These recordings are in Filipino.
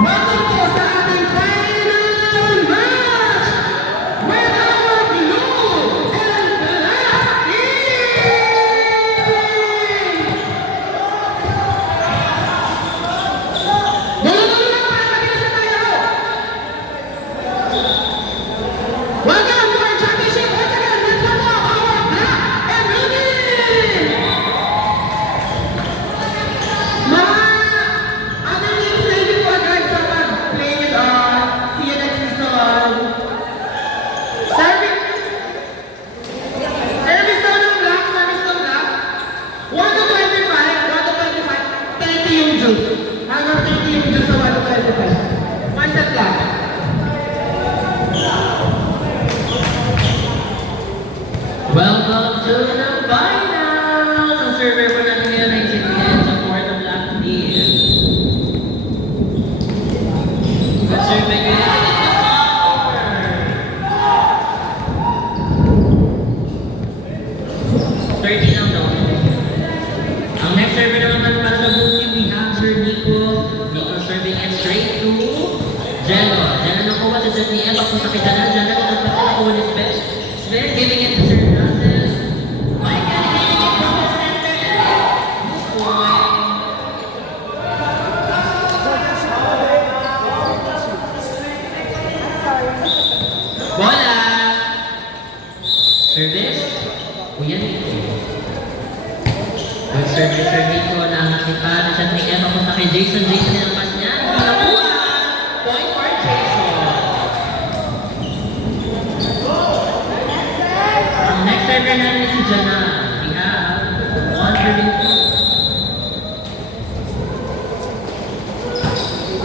Welcome po sa ating final match with our blue and black team! Dulo-dulo lang para mabilis na tayo! Welcome to our championship once again! Let's welcome our black and blue team! Mga other teams, thank you po guys sa pag-play with us. See you next season. Service daw ng black, service ng black. 1 to 25, 1 to 25, 30 yung juice. Hanggang 30 yung juice sa 1 to 25. One shot lang. Welcome to the finals! Ang server po natin ngayon ay si Tian sa for the black team. Good serve again. It's the over. 30 lang daw. Ang next server naman para sa blue team, we have Sir Nico. Nico serving it straight to Jello. Jello na kuha sa set ni Eva kung sa kitanan. Jello na nagpasa na kuha ni Sven. Sven giving it to Sir Russell. Michael hitting it from the center and good point. Bola! Service. Kuya Nico. Good service Sir Nico na nakipa na siya ni Eva kung sa kay Jason. Jason yung pass niya. Hindi nakuha. Point for Jason. Ang next server natin si Jana. We have 1 serving two.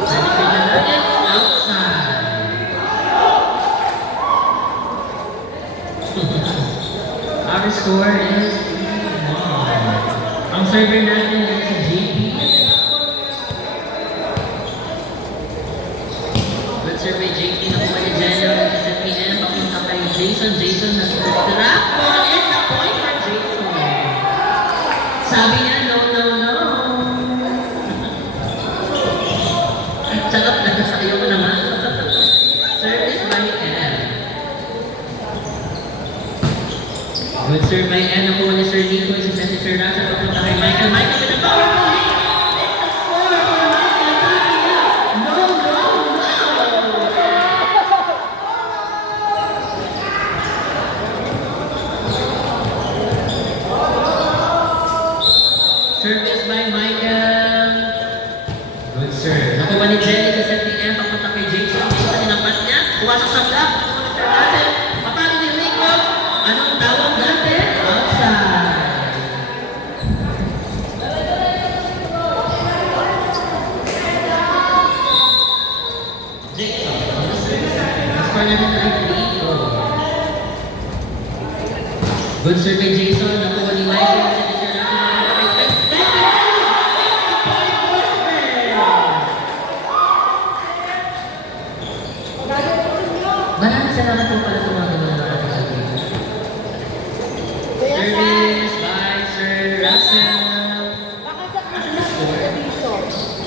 Service si Jana. It's outside. Our score is 3-1. Ang server natin is si JP. Good serve JP na po ni Jello. Sa PM, papunta kay Jason. Jason na trap ball and the point for Jason. Sabi niya, no, no, no. Sarap na sa iyo ko naman. Service by M. Good serve by M. Nakuha ni Sir Nico. Isa si Sir Russell. Papunta kay Michael. Michael with a powerful hit. It's a score for Michael. No, no, no. Service by Michael. Good serve. Nakuha ni Jenny sa set ni M. Papunta kay Jason. Jason inapas niya. Pumasok sa block. Pumunta Sir Russell. Papalo ni Rico. Anong tawag natin? Outside. Jason. Score natin ay 3-2. Good serve by Jason. Nakuha ni Michael. Sa ni Sir Russell. Maraming salamat po pala sa mga gano'n na natin sa video. Service by Sir Russell.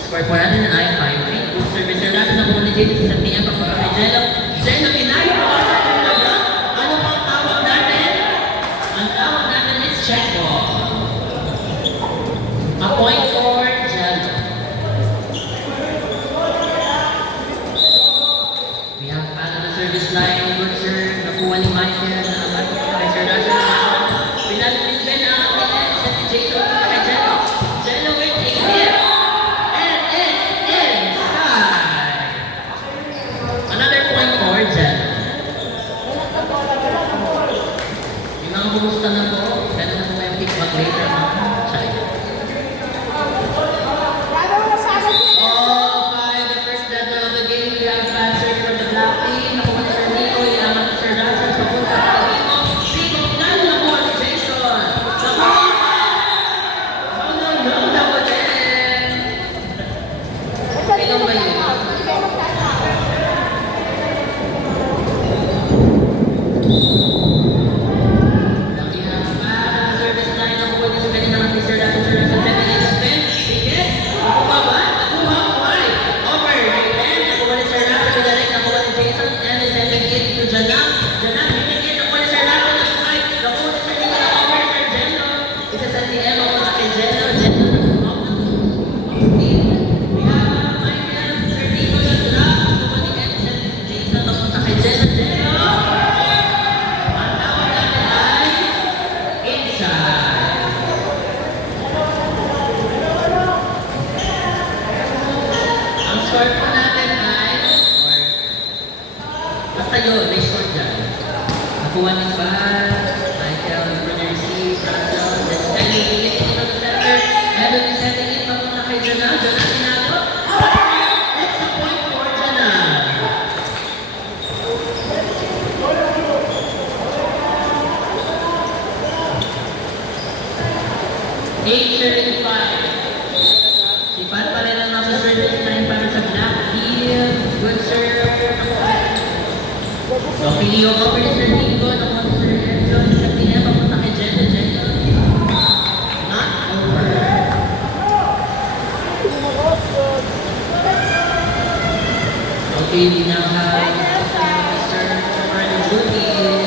Score po natin ay 5-3. Good service Sir Russell. Nakuha ni Jello sa PM. Papunta kay Jello. Jello, inayo po sa talaga. Ano po ang tawag natin? Ang tawag natin is check ball. A point for Jello. We have para na service line. Good serve. Nakuha ni Michael. Nakabat kay Sir Russell. Pinalo ni Sven na ang pinet. Sa si Jason. Kay Jello. Jello with a hit. And it's inside. score po natin ay, or, basta yun, may score dyan. Nakuha ni Michael, Brother C, Russell, then Stanley, Philip, dito sa center, Edwin is setting it, papunta kay Janal, Tinado. It's a point for Janal. 8:35. Si Pat pa rin ang nasa service time para sa Black Deal. Good sir. So, Pilio ko pa rin Sir Nico. Nakuha ni Sir Enzo. Sa Pinea, papunta kay Jenna. Not over. Okay, we now have Mr. Fernando Gutierrez.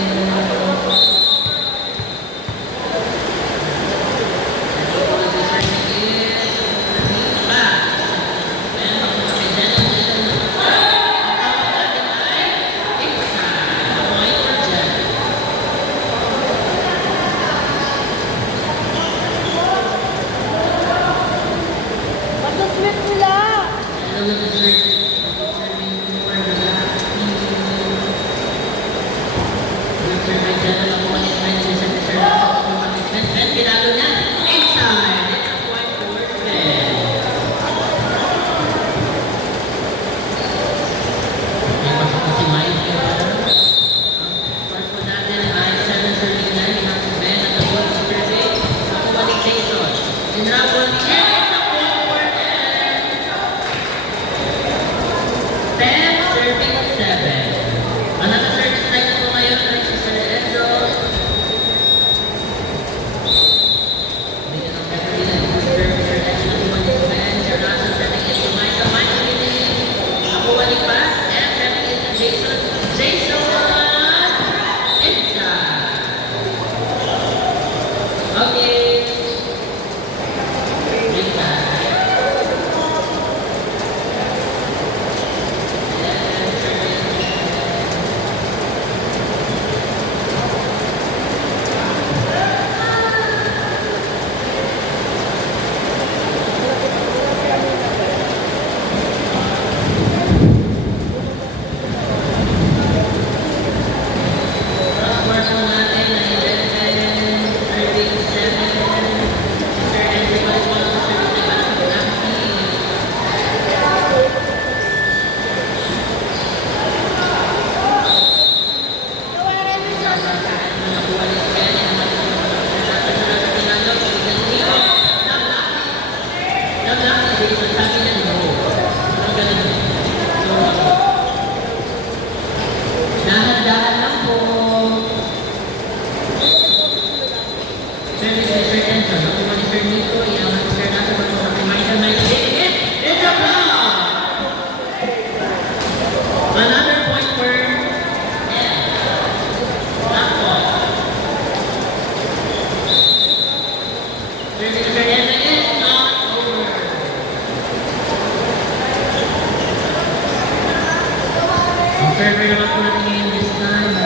Server naman po natin ngayon this time.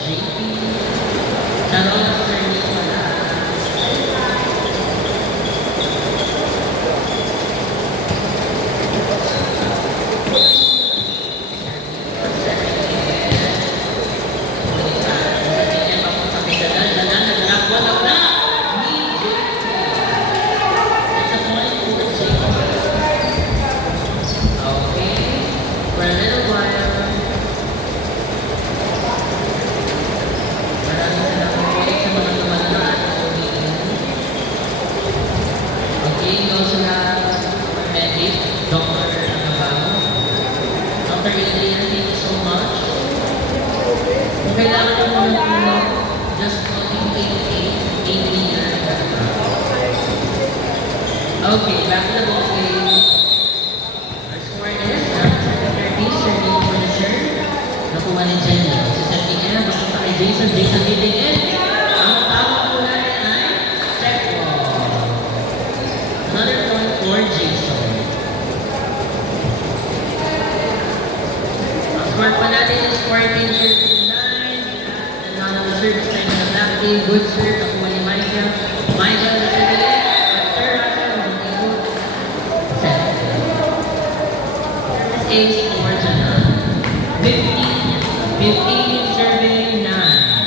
JP. Sharon, Sir Nicolas. Dr. Adrian, thank you so much. Kung kailangan mo ng tulong, just calling 88 Adrian. Okay, back to the ball game. Our score is 13, Sir Nico for the serve. Nakuha ni Jenna. Si setting in, papunta kay Jason. Jason hitting in. Ang tawag po natin ay check ball. Another point for Jason. Mark pa natin is 14-39. And now the service time na Black Team. Good serve. Nakuha ni Michael. Michael na serving it. At Sir Russell. Set. ace for Janan. 15 serving 9.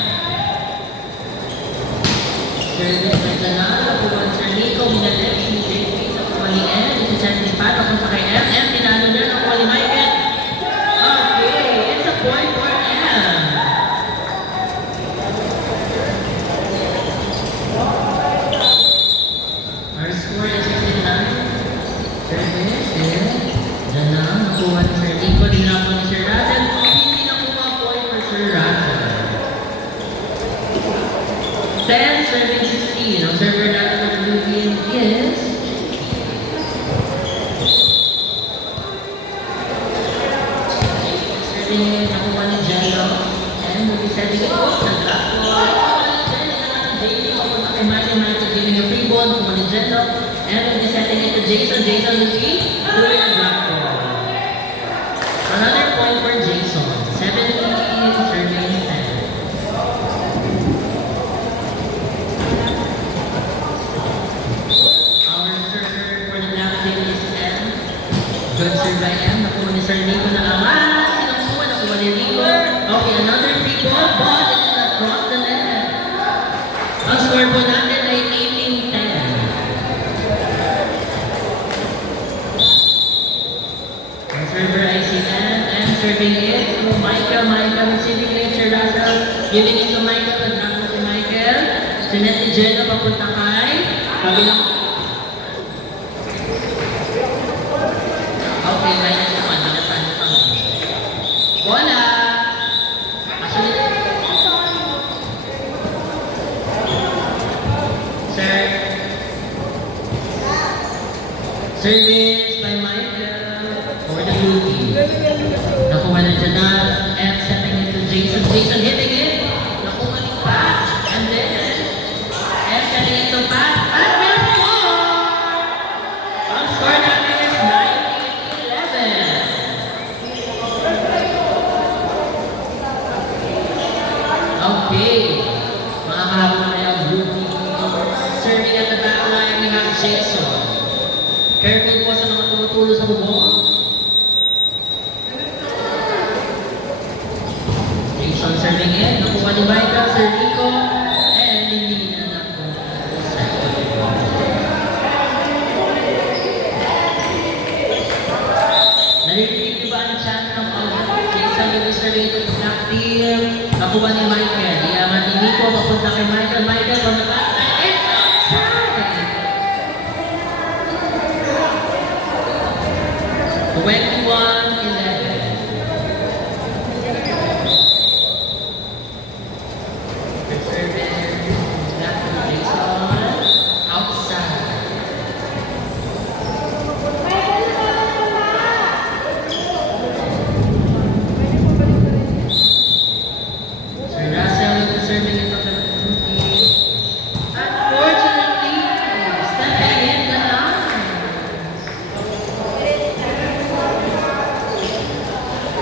Service by Janan, nakuha ni Sir Nico, minalex ni JP, nakuha ni M, ito 75, napunta kay M, M, tinalo niya, nakuha ni Michael. Okay, it's a point for M. Our score is 69. Service is Janan, nakuha ni Sir Nico, dinako ni Sir Russell, hindi nakuha point for Sir Russell. 10 serving 16. Ang server natin for the blue team is serving it, nakuha ni Jello. And we'll be setting it up. Nag-drop ball. Sending naman ni JD. Papunta kay Michael. Michael giving a free ball. Nakuha ni Jello. And we'll be setting it to Jason. Jason will be doing a drop ball. Another point for Jason. 17 serving 10. Our server for the black team is M. Good serve by M. Nakuha ni Sir Nico na amas. Kinukuha, nakuha ni Nico. Okay, another free ball, but it did not cross the net. Ang score po natin ay 18-10. Ang server ay si M. M serving it to Michael. Michael receiving it. Sir Russell giving it to Michael. Nag-drop na si Michael. Sinet ni Jenna papunta kay kabilang. Okay, minus naman. Minasan na kami. Bola! Actually, sir. Service by Michael for the blue team. Nakuha na Janal. M setting it to Jason. Jason hitting it. Nakuha ni Pat. And then, M setting it to Pat. And we'll score! Ang score natin is 19-11. Okay. Makakahabol na kaya ang blue team. Serving at the back line, we have Jason. Careful po sa mga tumutulo sa bubong. Jason serving it. Nakuha ni Michael, Sir Nico. And hindi na nakuha sa narinig niyo ba ang chant ng Jason yung serving ito ng black team? Nakuha ni Michael. Iyaman ni Nico. Papunta kay Michael. Michael from the back line. It's outside! 21-11. The service, black team Jason, outside. Sir Russell is serving it on the blue team. Unfortunately, stepping in the line.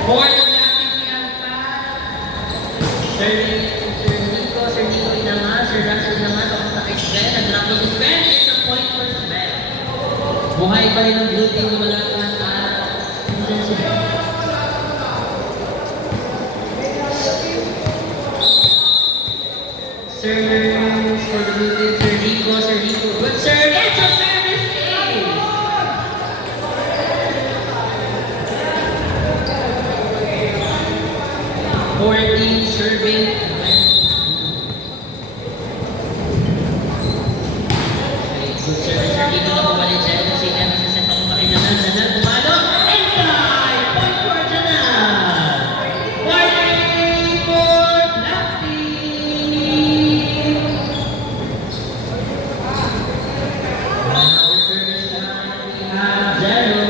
For the black team, we have Pat. Serving Sir Nico. Sir Nico naman. Sir Russell naman. Papunta kay Sven. Nag-drop na si Sven. It's a point for Sven. Buhay pa rin ang blue team na wala naman nandiyan si Sven. Service for the blue team, Sir Nico, Sir Nico. Good serve. It's a service ace. Serving. Good service, Sir Nico. Nakuha ni Jenna. Si Emma sa set ako pakinalan. Janal, bumalo. Inside! Point for Janal. Point for Black Team. Our service line, we have Jello.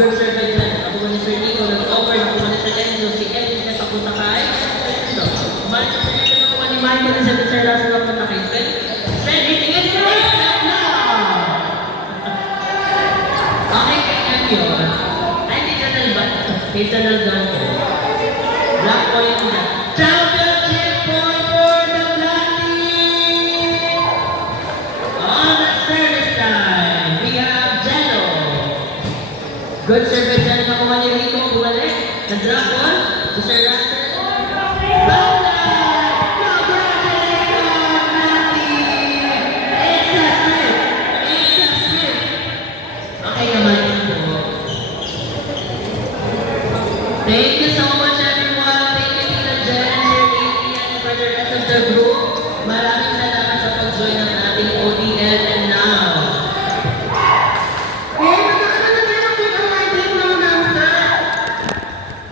Good serve by Jello. Nakuha ni Sir Nico. Nag-over. Nakuha ni Sir Enzo. Si Enzo sa papunta kay Enzo. Nakuha ni Michael. Sa Sir Lasso napunta kay Sven. Sven, hitting it. Okay, kaya yun. Ay, hindi Janal ba? Kay Janal daw ko. Black point na. Championship point for the Black Team! On the service line, we have Jello. Good service dyan. Nakuha ni Rico. Bumalik. Na-drop on. Si Sir Russell. Banglag! Congratulations, Nati! Extra sweet! Extra sweet! Okay naman po. Thank